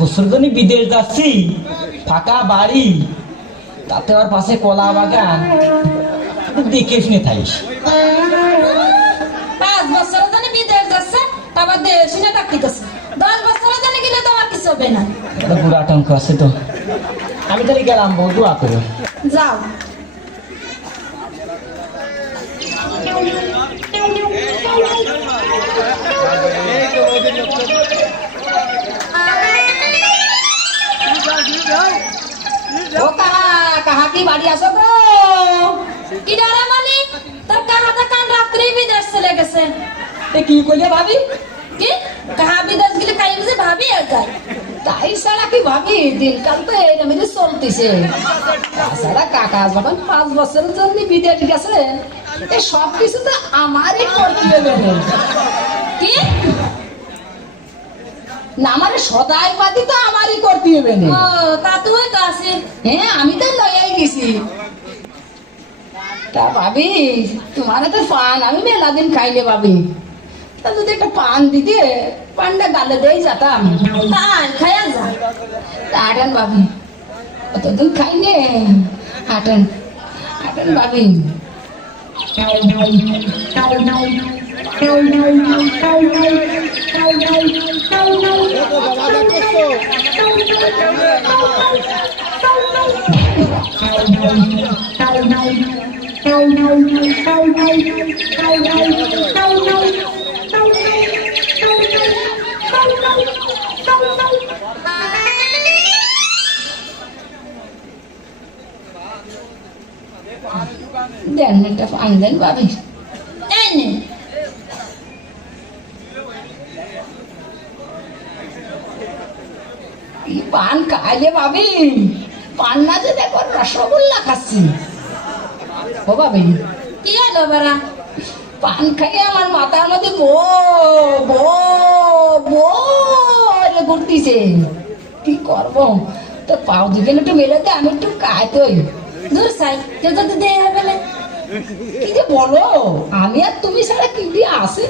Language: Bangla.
বছর জন্য বিদেশ যাচ্ছি, ফাঁকা বাড়ি, তাতে আর পাশে কলা বাগান, দেখে শুনে থাইস। 5 বছরের জন্য বিদেশ যাচ্ছে, আবার দেশ শুনে থাকতেছে। 10 বছরের জন্য গেলে তো আর কিছু হবে না। বুড়া আতঙ্ক আছে তো, আমি তাহলে গেলাম, বউ দোয়া করো। যাও। ও কাহা কি বাড়ি আসো গো? কি ডারা মানে তোর কাহাটা কাল রাত্রি বিদেশ চলে গেছে। কি কইলে ভাবি? কি কাহা বিদেশ গেলে কাই বুঝে ভাবি আর যায়। তাই সারা কি ভাবি, দিনকাল তো এরকমই চলতেছে। তাছাড়া কাকা যখন 5 বছরের জন্য বিদেশ গেছে, সব কিছু তো আমারই করতে হবে। কি না, আমার সদাই পাতি তো আমারই করতে হবে। ও তা তুই তো আছে। হ্যাঁ, আমি তো লয়াই গেছি। তা ভাবি, তোমার তো পান আমি মেলা দিন খাইলে ভাবি, তা যদি একটা পান দিতে, পানটা গালে দিয়ে যেতাম। তাই খায়া যা। হাঁটেন ভাবি, অতদিন খাইলে। হাঁটেন হাঁটেন ভাবি। দেন একটা পান দেন ভাবি। এই নে। পান খাইলে ভাবি, পান না যে দেখো রসগোল্লা খাচ্ছি। ও ভাবি, কি হলো বারা? পান খাইয়ে আমার মাথার মধ্যে বো বো বো ঘুরতিছে। কি করবো? তো পাও দিকে একটু মেলে দে, আমি একটু খাইতই। দূর সাই কেউ তো দেয় হবে না। কি যে বলো, আমি আর তুমি ছাড়া কি দিয়ে আসে।